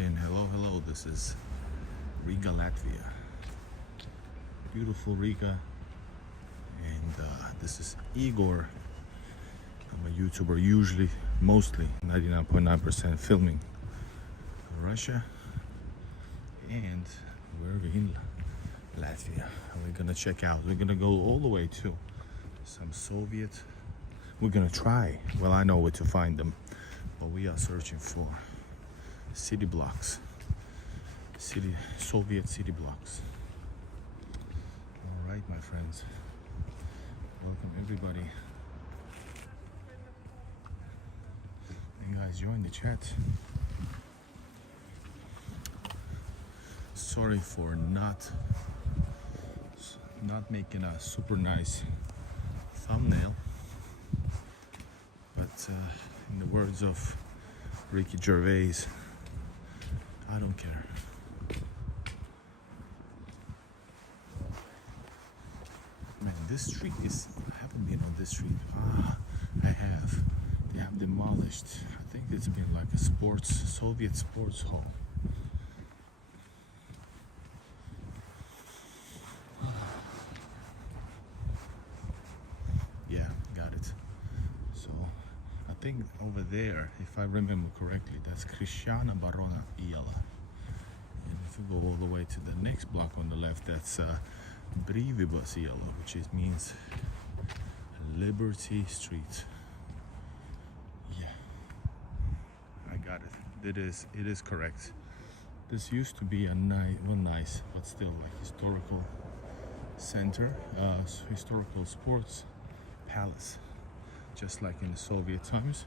Braiden, hello, this is Riga, Latvia. Beautiful Riga. And this is Igor. I'm a YouTuber, usually, mostly, 99.9% filming Russia. And we're in Latvia. We're gonna check out, we're gonna go all the way to some Soviet. We're gonna try, well, I know where to find them, but we are searching for city blocks, Soviet city blocks. All right, my friends, welcome everybody. And guys, join the chat. Sorry for not making a super nice thumbnail, but in the words of Ricky Gervais, I don't care. Man, this street is, I haven't been on this street. I have. They have demolished. I think it's been like a Soviet sports hall. Yeah, got it. So, I think over there, if I remember correctly, that's Krishana Barona Iala. And if you go all the way to the next block on the left, that's Brīvības Iela, which means Liberty Street. Yeah, I got it. It is correct. This used to be a nice, but still like historical center, historical sports palace, just like in the Soviet times.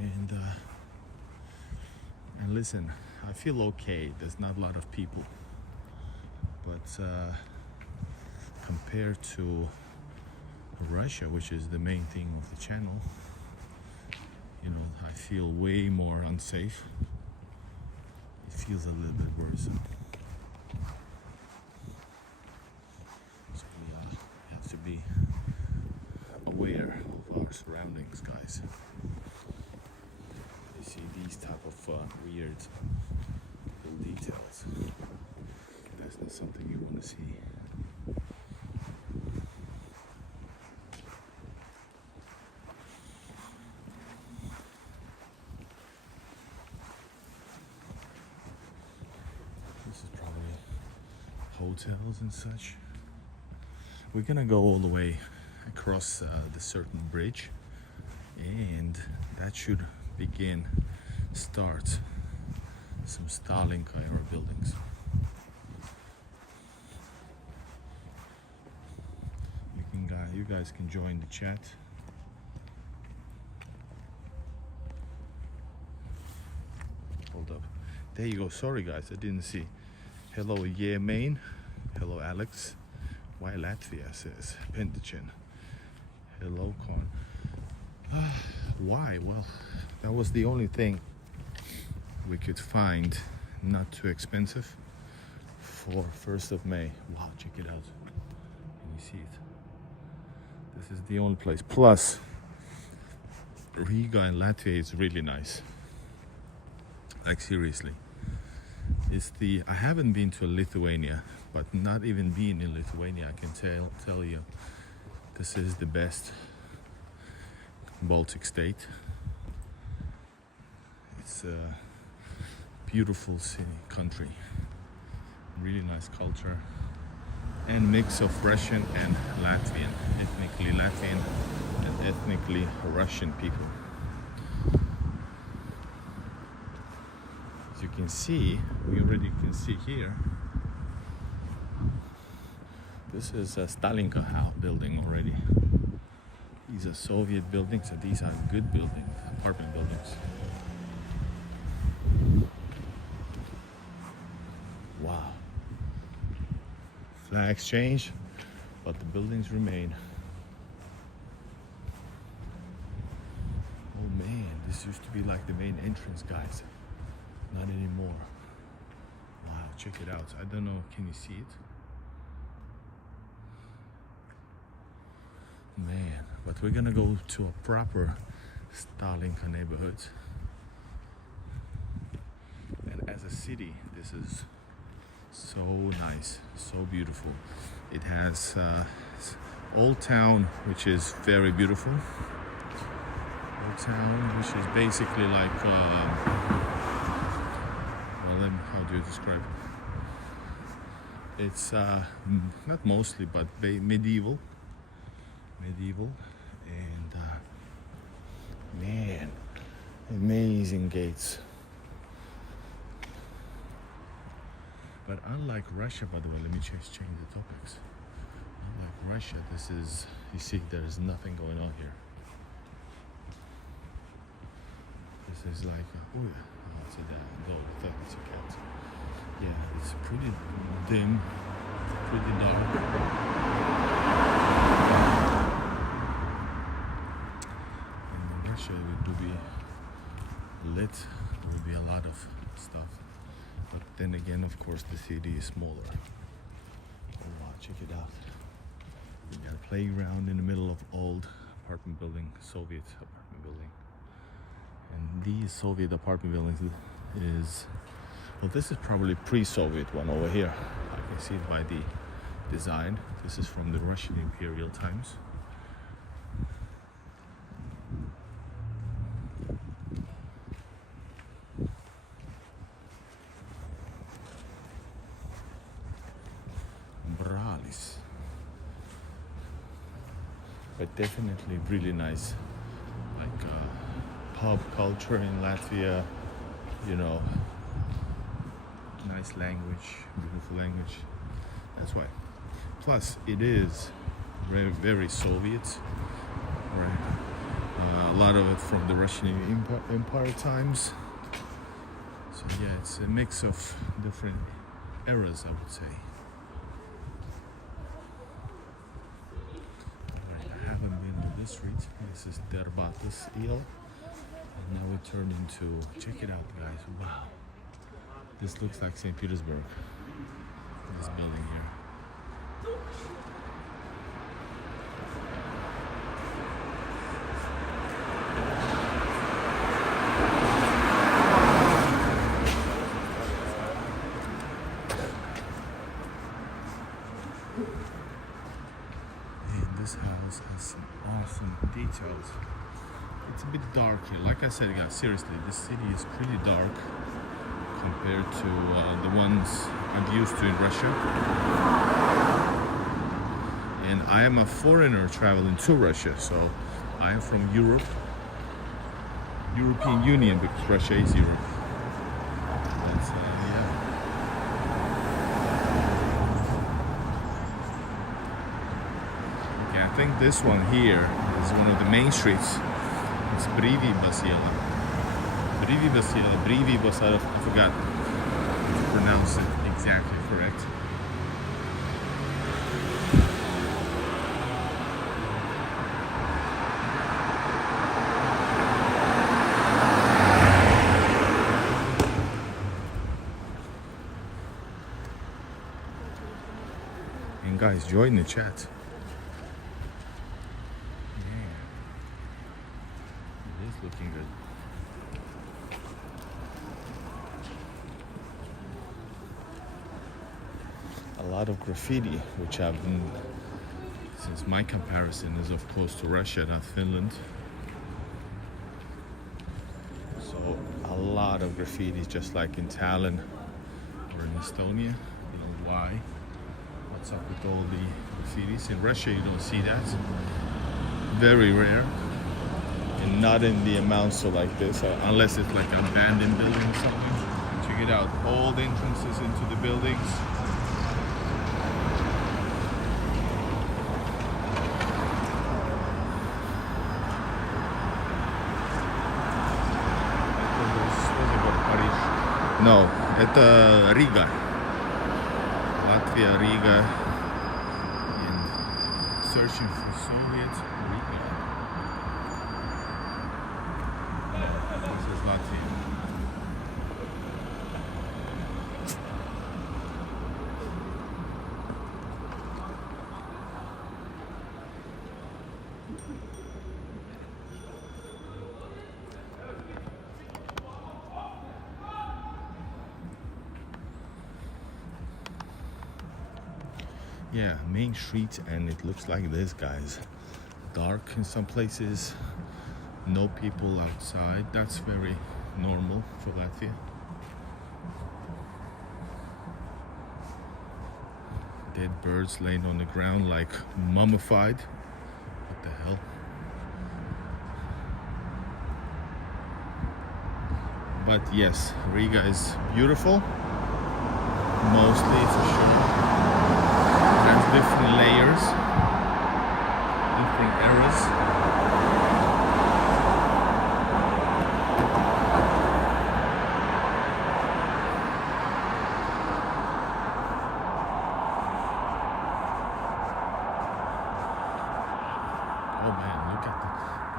And listen, I feel okay. There's not a lot of people, but compared to Russia, which is the main thing of the channel, you know, I feel way more unsafe. It feels a little bit worse. So we have to be aware of our surroundings, guys. You see these type of weird little details. That's not something you want to see. This is probably hotels and such. We're gonna go all the way across the certain bridge, and that should start some Stalinka era buildings. You guys can join the chat. Hold up. There you go. Sorry guys, I didn't see. Hello, yeah, Maine. Hello, Alex. Why Latvia says Pentachin. Hello, Con. Why? Well, that was the only thing we could find not too expensive for 1st of May. Wow, check it out. Can you see it? This is the only place. Plus, Riga in Latvia is really nice. Like seriously. I haven't been to Lithuania, but not even being in Lithuania, I can tell you this is the best Baltic state. It's a beautiful country, really nice culture, and mix of Russian and Latvian, ethnically Latvian and ethnically Russian people. As you can see, we already can see here, this is a Stalinka house building already. These are Soviet buildings, and these are good buildings, apartment buildings. Wow. Flags change, but the buildings remain. Oh man, this used to be like the main entrance, guys. Not anymore. Wow, check it out. I don't know, can you see it? Man, but we're gonna go to a proper Stalinka neighborhood. city. This is so nice, so beautiful. It has Old Town, which is very beautiful. Old Town, which is basically like, how do you describe it? It's not mostly, but medieval, and man, amazing gates. But unlike Russia, by the way, let me change the topics. Unlike Russia, this is, you see, there's nothing going on here. This is like, oh yeah, it's a dog, I thought it's a cat. Yeah, it's pretty dim, pretty dark. And in Russia, it would be lit, there would be a lot of stuff. But then again, of course, the city is smaller. Oh wow, check it out. We got a playground in the middle of old apartment building, Soviet apartment building. And these Soviet apartment buildings is, well, this is probably pre-Soviet one over here. I can see it by the design. This is from the Russian imperial times. But definitely really nice, like pub culture in Latvia, you know, nice language, beautiful language, that's why. Plus it is very, very Soviet, right? A lot of it from the Russian Empire times. So yeah, it's a mix of different eras, I would say. This street. This is Derbatas Eel, and now we turn into, check it out guys, wow, this looks like St. Petersburg, this building here. This house has some awesome details. It's a bit dark here. Like I said, guys, seriously, this city is pretty dark compared to the ones I'm used to in Russia. And I am a foreigner traveling to Russia, so I am from Europe, European Union, because Russia is Europe. That's, yeah. I think this one here is one of the main streets. It's Brivi Basila. I forgot to pronounce it exactly correct. And guys, join the chat. Looking good. A lot of graffiti, which I've been, since my comparison is of course to Russia, not Finland. So a lot of graffiti, just like in Tallinn or in Estonia. You know why? What's up with all the graffitis? In Russia, you don't see that. Very rare. And not in the amounts of like this, unless it's like an abandoned building or something. Check it out, all the entrances into the buildings. No, it's Riga. Latvia, Riga. And searching for Soviet Riga. This is Latvia. yeah, main street, and it looks like this, guys. Dark in some places, no people outside. That's very normal for Latvia. Dead birds laying on the ground like mummified. What the hell? But yes, Riga is beautiful, mostly for sure. It has different layers, different eras. Oh man, look at the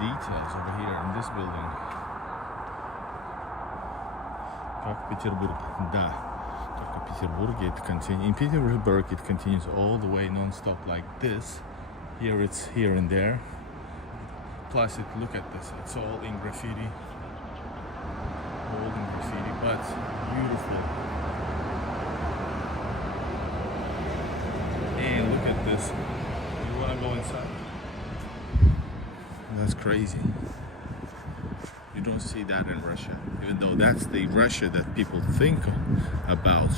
details over here in this building. Как Петербург, да. Только в Петербурге it continues. In Petersburg it continues all the way non-stop like this. Here it's here and there. Plus look at this, it's all in graffiti. All in graffiti, but beautiful. And look at this. You wanna go inside? That's crazy. You don't see that in Russia, even though that's the Russia that people think about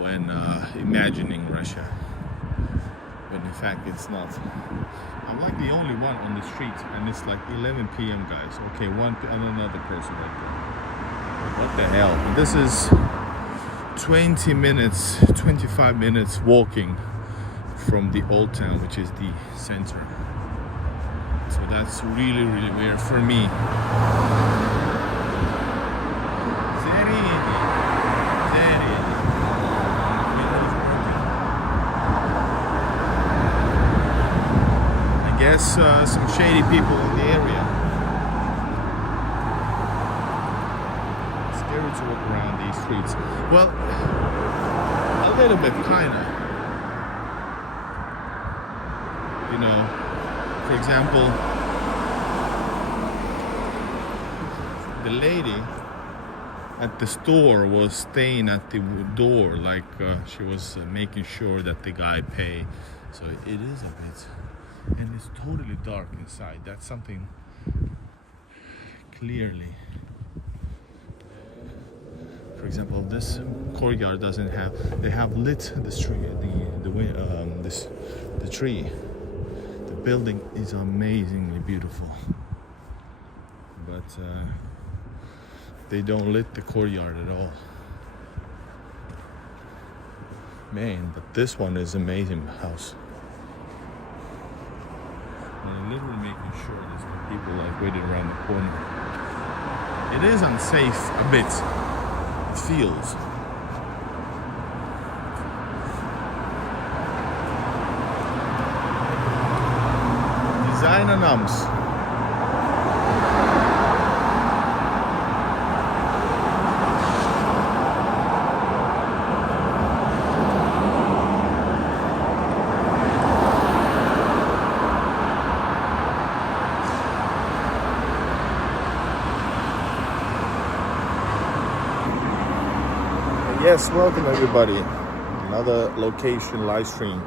when imagining Russia. But in fact, it's not. I'm like the only one on the street, and it's like 11 p.m. guys. Okay, another person right there. What the hell? This is 20 minutes, 25 minutes walking from the old town, which is the center. So that's really, really weird for me. I guess some shady people in the area. It's scary to walk around these streets. Well, a little bit, kinda. You know. For example, the lady at the store was staying at the door, like she was making sure that the guy pay. So it is a bit, and it's totally dark inside. That's something clearly. For example, this courtyard doesn't have. They have lit the tree. The building is amazingly beautiful, but they don't lit the courtyard at all. Man, but this one is amazing house. And they're literally making sure there's no people like waiting around the corner. It is unsafe a bit. It feels. Designer nums. Yes, welcome everybody. Another location live stream.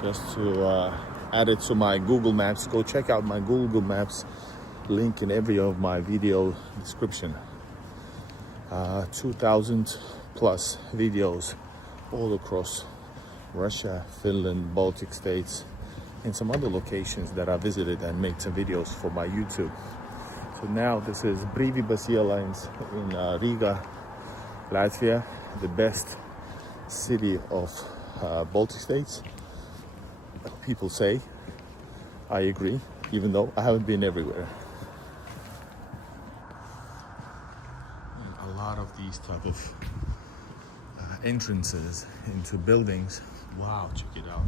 Just to add it to my Google Maps. Go check out my Google Maps link in every of my video description. 2,000 plus videos all across Russia, Finland, Baltic states, and some other locations that I visited and made some videos for my YouTube. So now this is Braiden lines in Riga, Latvia, the best city of Baltic states. People say. I agree, even though I haven't been everywhere. And a lot of these type of entrances into buildings. Wow, check it out.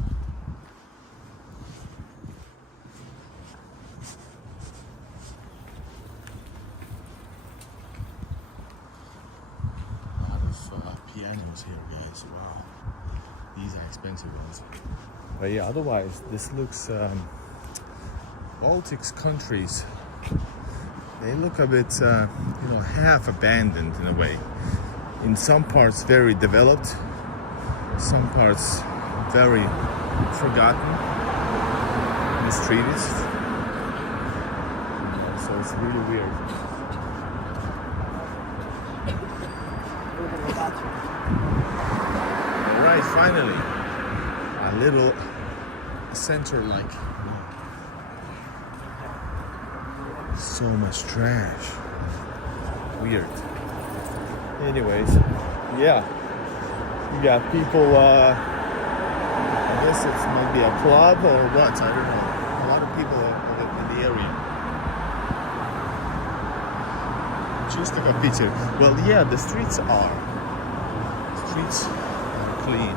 A lot of pianos here, guys. Wow, these are expensive ones. But yeah, otherwise this looks Baltics countries, they look a bit half abandoned in a way. In some parts very developed, some parts very forgotten, mistreated. So it's really weird. Alright, finally. A little center like. So much trash. Weird. Anyways, yeah. You got people, I guess it's maybe a club or what, I don't know. A lot of people in the area. Just like a picture. Well, yeah, the streets are clean.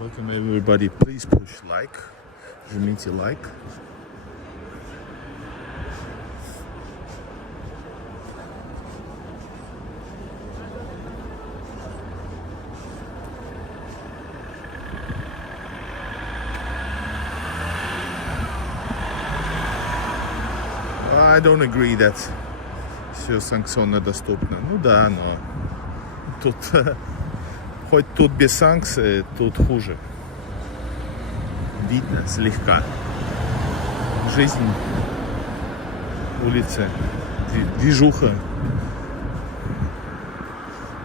Welcome everybody, please push like, жмите like. I don't agree that все санкционно доступно. Ну да, но тут хоть тут без санкций, тут хуже. Видно слегка. Жизнь, улица, движуха.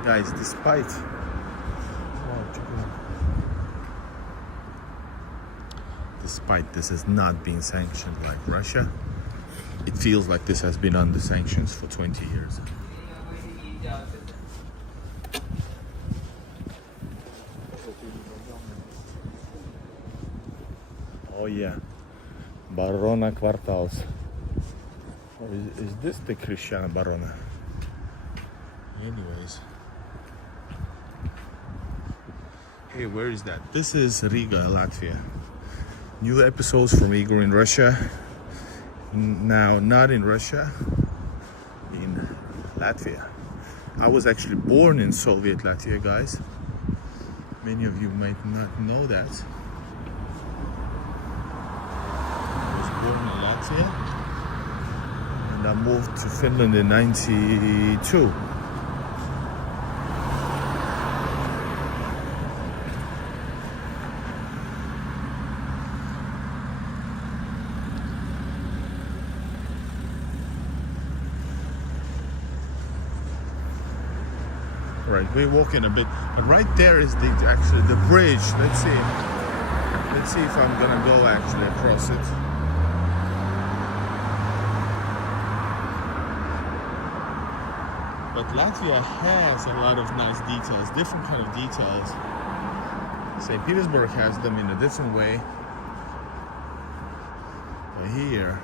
Guys, despite this has not been sanctioned like Russia, it feels like this has been under sanctions for 20 years. Oh yeah, Barona Quartals. Or is this the Cristiana Barona? Anyways. Hey, where is that? This is Riga, Latvia. New episodes from Igor in Russia. Now, not in Russia, in Latvia. I was actually born in Soviet Latvia, guys. Many of you might not know that. Born in Latvia, and I moved to Finland in '92. Right, we're walking a bit, but right there is actually the bridge. Let's see if I'm gonna go actually across it. But Latvia has a lot of nice details, different kind of details. St. Petersburg has them in a different way. But here,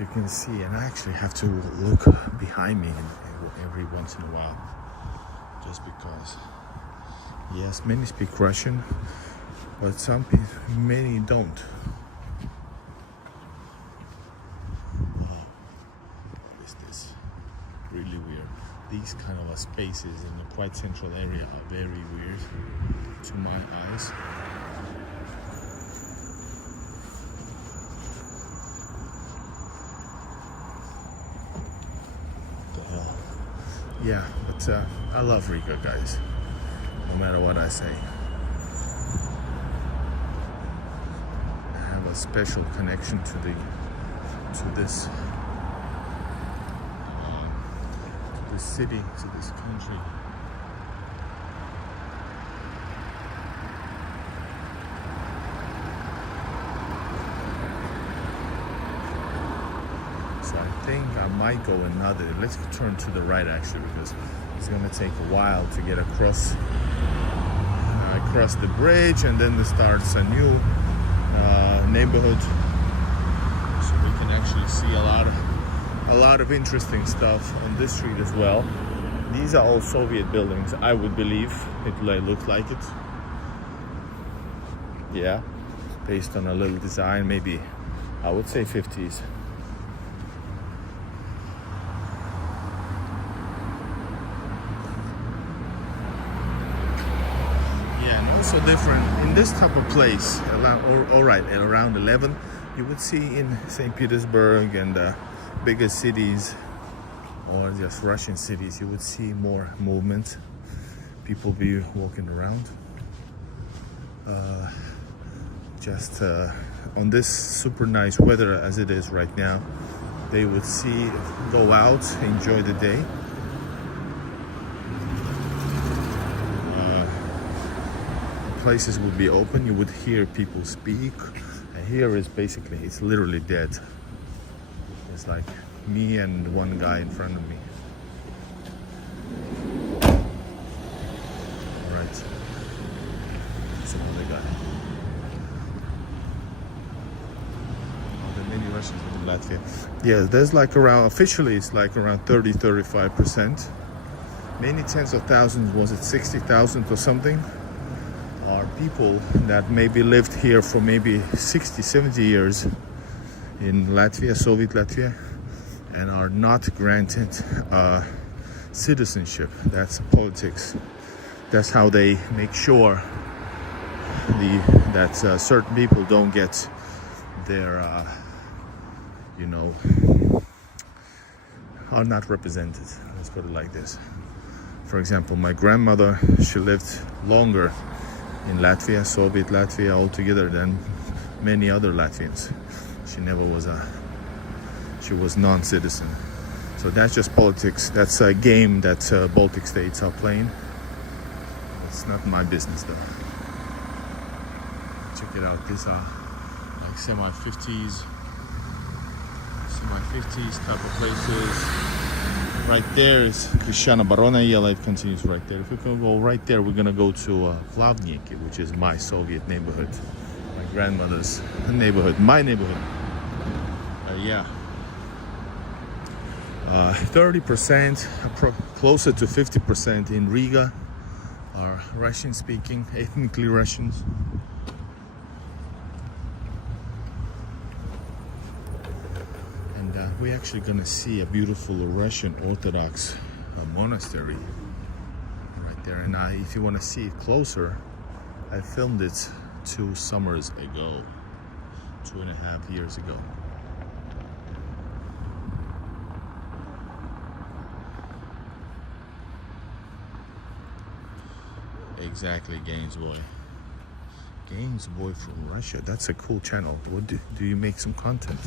you can see, and I actually have to look behind me every once in a while, just because. Yes, many speak Russian, but many don't. Really weird. These kind of spaces in the quite central area are very weird to my eyes. The hell? Yeah, but I love Riga, guys. No matter what I say, I have a special connection to this city, to this country. So I think I might go another. Let's turn to the right actually, because it's going to take a while to get across the bridge, and then there starts a new neighborhood. So we can actually see a lot of interesting stuff on this street as well. These are all Soviet buildings, I would believe. It looks like it. Yeah, based on a little design, maybe I would say 50s. Yeah, and also different in this type of place. Around 11, you would see in St. Petersburg and bigger cities, or just Russian cities, you would see more movement. People be walking around. Just on this super nice weather as it is right now, they would go out, enjoy the day. Places would be open, you would hear people speak. And here is basically, it's literally dead. It's like me and one guy in front of me. Alright. Some other guy. Many Russians in Latvia. Yeah, there's like around, officially it's like around 30-35%. Many tens of thousands, was it 60,000 or something, are people that maybe lived here for maybe 60-70 years in Latvia, Soviet Latvia, and are not granted citizenship. That's politics. That's how they make sure that certain people don't get their are not represented. Let's put it like this. For example, my grandmother, she lived longer in Latvia, Soviet Latvia altogether, than many other Latvians. She was non-citizen. So that's just politics. That's a game that Baltic states are playing. It's not my business though. Check it out. These are like semi-50s type of places. Right there is Krishana Barona Yela. It continues right there. If we can go right there, we're gonna go to Plavniki, which is my Soviet neighborhood, my grandmother's neighborhood, my neighborhood. 30%, closer to 50% in Riga are Russian-speaking, ethnically Russians. We're actually gonna see a beautiful Russian Orthodox monastery right there. And if you want to see it closer, I filmed it 2 summers ago, 2.5 years ago. Exactly, Gainsboy. Gainsboy from Russia. That's a cool channel. What do you make some content?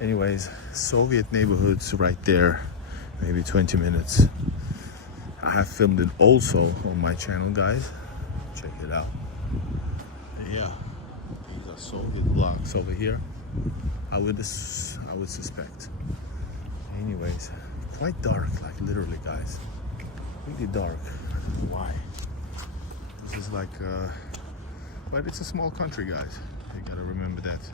Anyways, Soviet neighborhoods right there, maybe 20 minutes. I have filmed it also on my channel, guys. Check it out. Yeah, these are Soviet blocks over here. I would suspect. Anyways, quite dark, like literally, guys. Really dark. Why? This is like, but it's a small country, guys. You gotta remember that.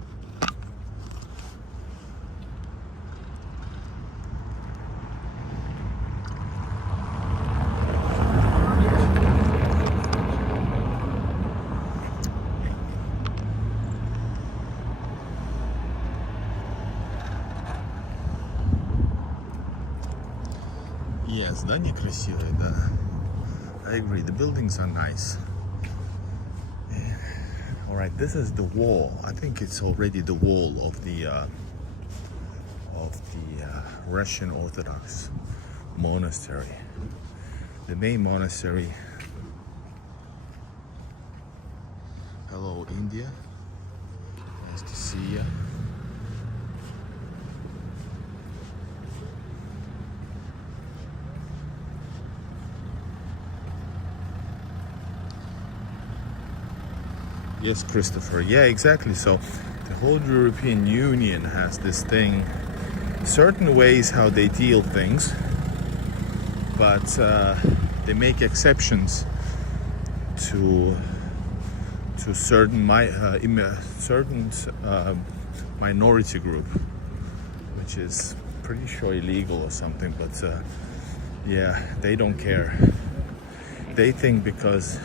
Yes, здание красивое, да. I agree, the buildings are nice. Alright, this is the wall. I think it's already the wall of the Russian Orthodox monastery. The main monastery. Hello, India. Nice to see you. Yes, Christopher. Yeah, exactly. So the whole European Union has this thing, certain ways how they deal things, but they make exceptions to certain minority group, which is pretty sure illegal or something. But yeah, they don't care. They think because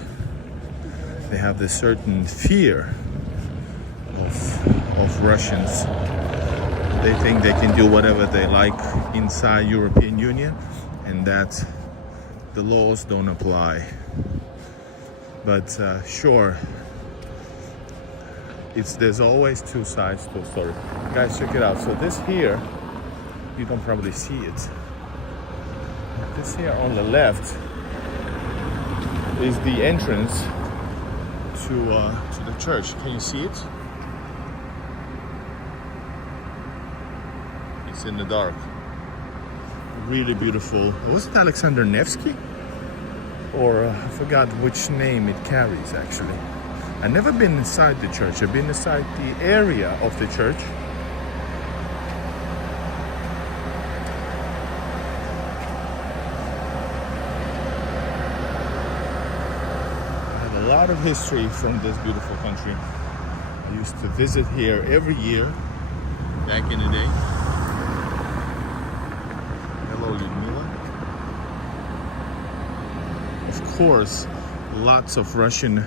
they have this certain fear of of Russians. They think they can do whatever they like inside European Union, and that the laws don't apply. But sure, there's always two sides to a story. Guys, check it out. So this here, you don't probably see it. This here on the left is the entrance to the church. Can you see it? It's in the dark. Really beautiful. Was it Alexander Nevsky? Or I forgot which name it carries actually. I've never been inside the church. I've been inside the area of the church. I have a lot of history from this beautiful country. I used to visit here every year back in the day. Hello, Ludmila. Of course, lots of Russian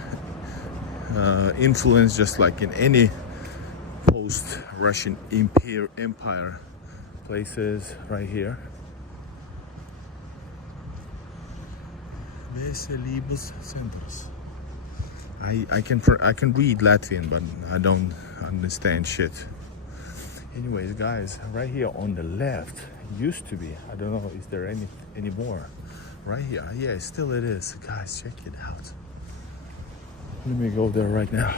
influence, just like in any post-Russian empire places right here. I can read Latvian, but I don't understand shit. Anyways, guys, right here on the left used to be, I don't know, is there any more? Right here, yeah, still it is. Guys, check it out. Let me go there right now,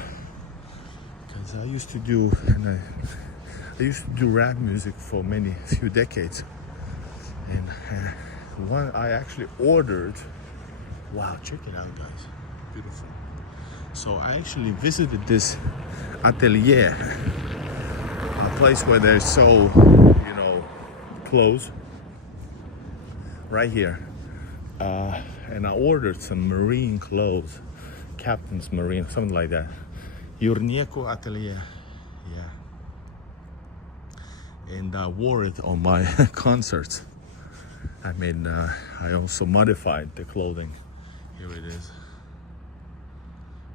because I used to do rap music for few decades, and one I actually ordered. Wow, check it out, guys, beautiful. So I actually visited this atelier, a place where they sew, clothes, right here, and I ordered some marine clothes. Captain's Marine, something like that. Yurnieku Atelier, yeah. And I wore it on my concerts. I also modified the clothing. Here it is.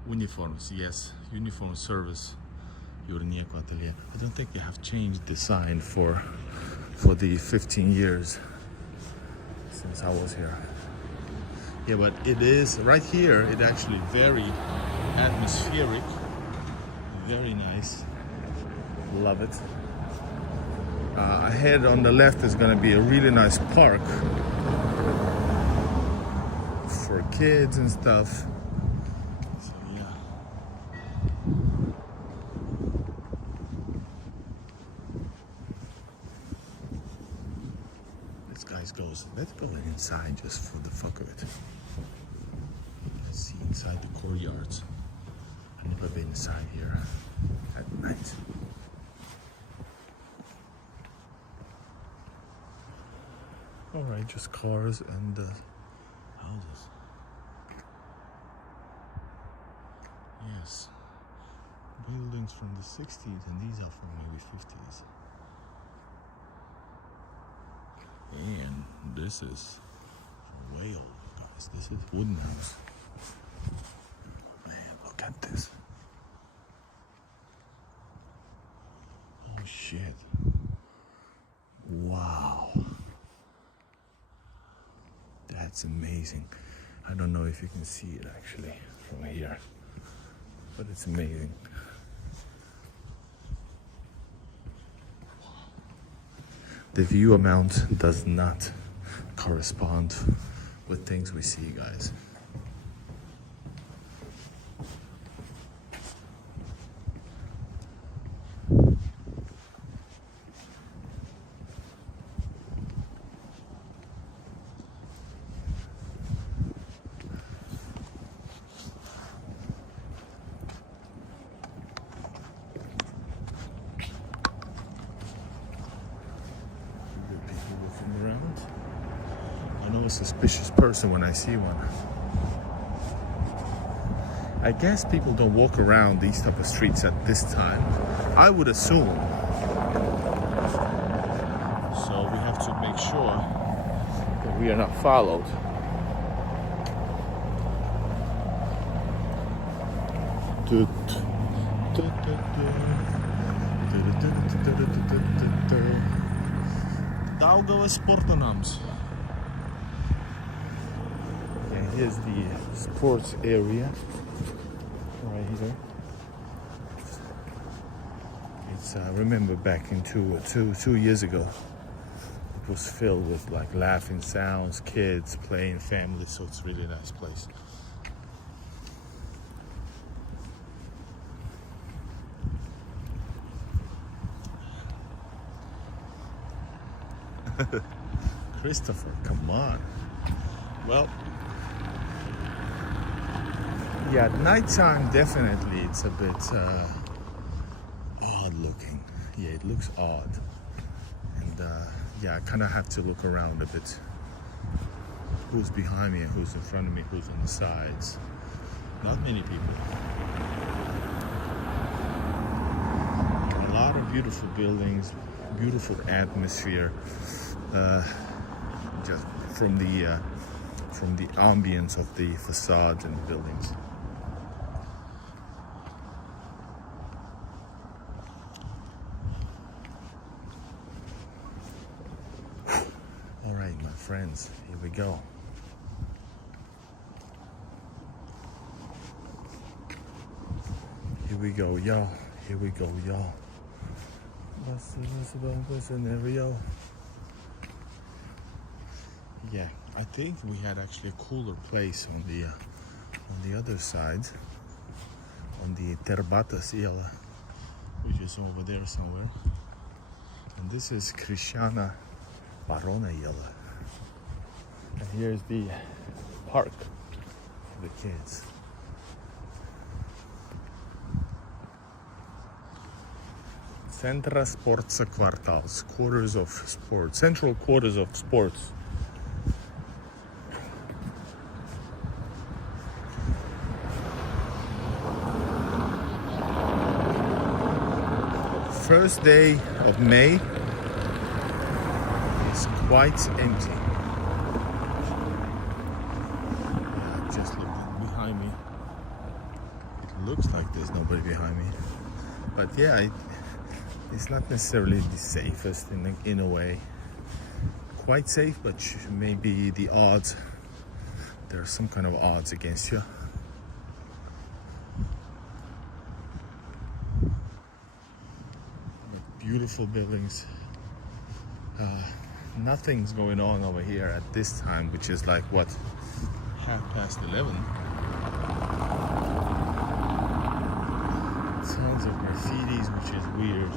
Uniforms, yes. Uniform service. Yurnieku Atelier. I don't think they have changed design for the 15 years since I was here. Yeah, but it is right here. It actually very atmospheric, very nice. Love it. Ahead on the left is going to be a really nice park for kids and stuff. So yeah. This guy goes. Let's go inside just for the fuck of it. Let's see inside the courtyards. I've never been inside here at night. Alright, just cars and houses. Yes. Buildings from the 60s, and these are from maybe 50s. And this is way old, guys. This is wooden house. Man, look at this. Oh shit. Wow. That's amazing. I don't know if you can see it actually from here, but it's amazing. The view amount does not correspond with things we see, guys. I'm a suspicious person when I see one. I guess people don't walk around these type of streets at this time, I would assume. So we have to make sure that we are not followed. Daugavas sporta nams. And here's the sports area right here. It's I remember back in two years ago, it was filled with like laughing sounds, kids playing, family. So it's a really nice place. Christopher, come on. Well, yeah, at nighttime definitely it's a bit odd looking. Yeah, it looks odd. And yeah, I kind of have to look around a bit. Who's behind me, who's in front of me, who's on the sides. Not many people. A lot of beautiful buildings, beautiful atmosphere. Just from the ambience of the facades and buildings. All right, my friends, here we go. Here we go, y'all. Here we go, y'all. Yeah, I think we had actually a cooler place on the other side, on the Terbatas Iela, which is over there somewhere. And this is Krishana Barona Iela. And here's the park for the kids. Centra Sports Quartals, quarters of sports, central quarters of sports. First day of May is quite empty. Yeah, just look behind me. It looks like there's nobody behind me. But yeah, it's not necessarily the safest in a way. Quite safe, but maybe the odds, there are some kind of odds against you. Beautiful buildings. Nothing's going on over here at this time, which is like what, 11:30. Tons of graffitis, which is weird.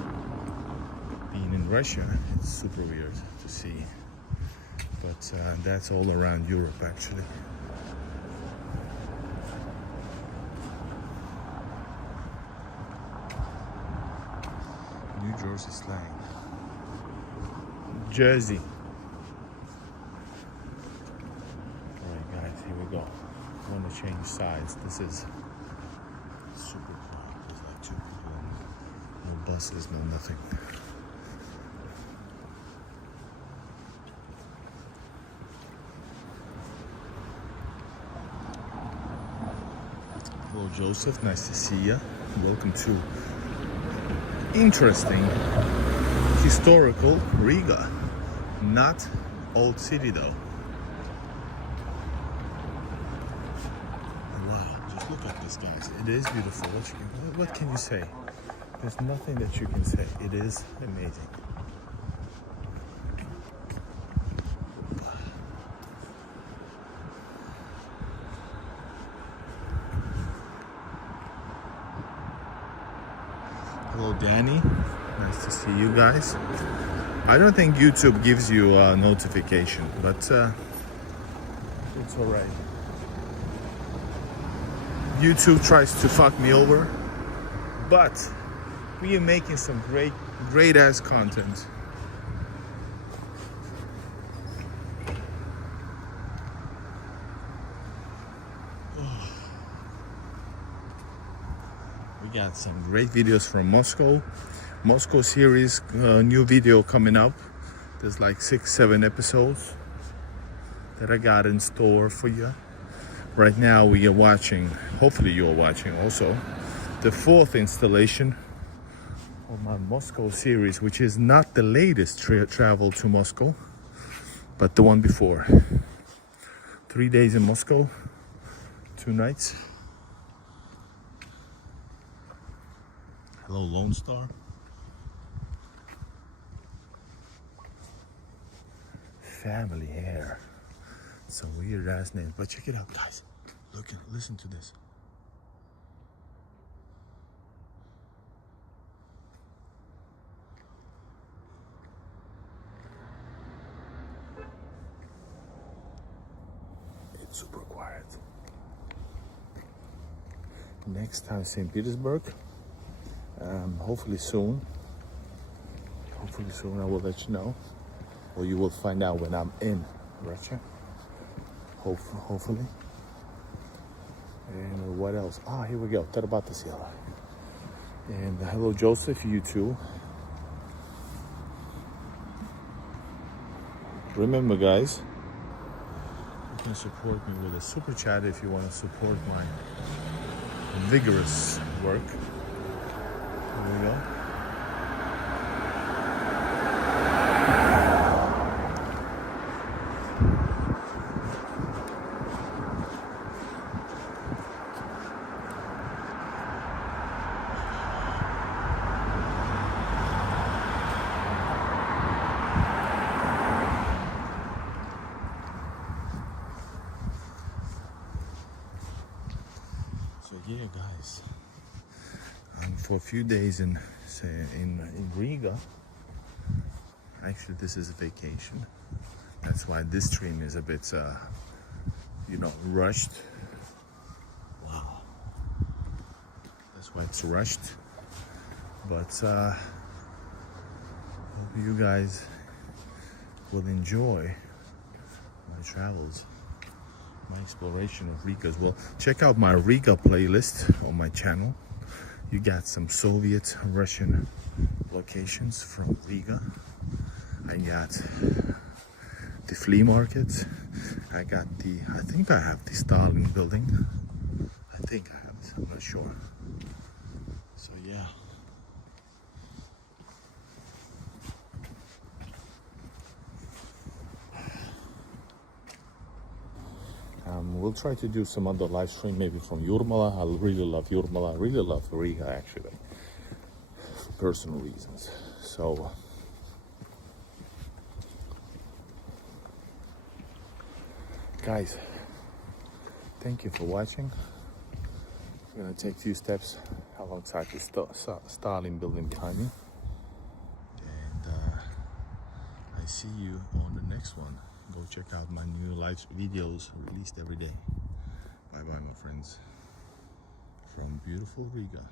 Being in Russia, it's super weird to see. But that's all around Europe, actually. New Jersey slang. Jersey. Alright guys, here we go. I want to change sides. This is super quiet. There's like 2 people and no buses, no nothing. Hello Joseph, nice to see you. Welcome to interesting historical Riga, not old city though. Wow, just look at this, guys. It is beautiful. What can you say? There's nothing that you can say. It is amazing. Hello Danny, nice to see you guys. I don't think YouTube gives you a notification, but it's alright. YouTube tries to fuck me over, but we are making some great ass content. We got some great videos from Moscow series, new video coming up. There's like 6-7 episodes that I got in store for you. Right now we are watching, hopefully you're watching also, the 4th installation for my Moscow series, which is not the latest travel to Moscow, but the one before. 3 days in Moscow, 2 nights. Hello, Lone Star. Family Hair. Some weird ass names, but check it out, guys. Look, listen to this. It's super quiet. Next time, St. Petersburg. Hopefully soon. Hopefully soon I will let you know. Or you will find out when I'm in Russia. Hopefully. And what else? Ah, here we go. Tarabata Sierra. And hello, Joseph, you too. Remember, guys, you can support me with a super chat if you want to support my vigorous work. Here we go. So yeah, guys, for a few days in Riga. Actually, this is a vacation. That's why this stream is a bit, rushed. Wow, that's why it's rushed. But hope you guys will enjoy my travels. My exploration of Riga as well. Check out my Riga playlist on my channel. You got some Soviet Russian locations from Riga. I got the flea market. I think I have the Stalin building. I think I have it, I'm not sure. So yeah. We'll try to do some other live stream, maybe from Yurmala. I really love Yurmala. I really love Riga, actually, for personal reasons. So, guys, thank you for watching. I'm gonna take a few steps alongside the Stalin building behind me, and I see you on the next one. Go check out my new live videos released every day. Bye bye, my friends, from beautiful Riga.